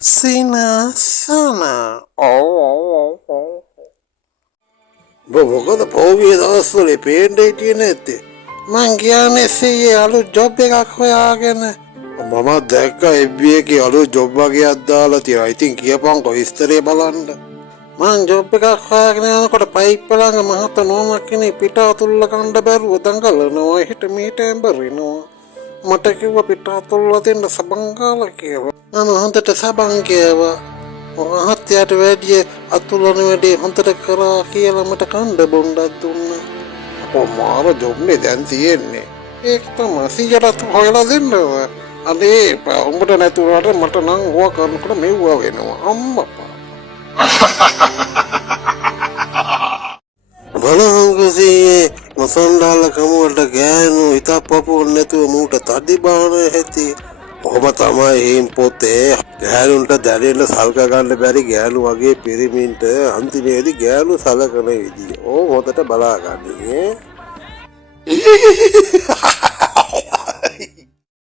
Sinasana. මොකද පොවිය දවස්වල පේන්න හිටියේ නැත්තේ? මං කියන්නේ සීයේ අලුත් ජොබ් එකක් හොයාගෙන. මම දැක්ක FB එකේ අලුත් ජොබ් වගේක් දාලා තියෙනවා. ඉතින් කියපන්කෝ විස්තරේ බලන්න. මං ජොබ් එකක් හොයාගෙන යනකොට පයිප් ළඟ මහත නෝනක් කෙනෙක් පිට අතුල්ල කණ්ඩ බැරුව දඟලනවා. හිට මීට ඇඹරිනවා. මට කිව්වා පිට අතුල්ල දෙන්න සබන් කාලා කියලා. මම හොඳට සබන් කියවා. මහත්තයාට වැඩිය අතුලන වැඩේ හොඳට කරා කියලා මට කණ්ඩ බොණ්ඩක් දුන්නා. අපෝ මාර ජොබ්නේ දැන් තියෙන්නේ. ඒක තමයි සීයටත් හොයලා දෙන්නවා. අනේ උඹට නැතුණාට මට නම් ඕවා කරනකොට මෙව්වා වෙනවා. අම්මපා. බලහංගසී මසන්ඩාල කමුවලට ගෑනු හිතක් පපුවන්න නැතුව මූට තඩි බාන ඇති. ඔහොම තමයි හේම් පොතේ ගෑනුන්ට දැනෙන්න සල්ක ගන්න බැරි ගෑනු වගේ පිරිමින්ට අන්තිමේදී ගෑනු සලකන විදිය. ඕ හොඳට බලා ගන්න.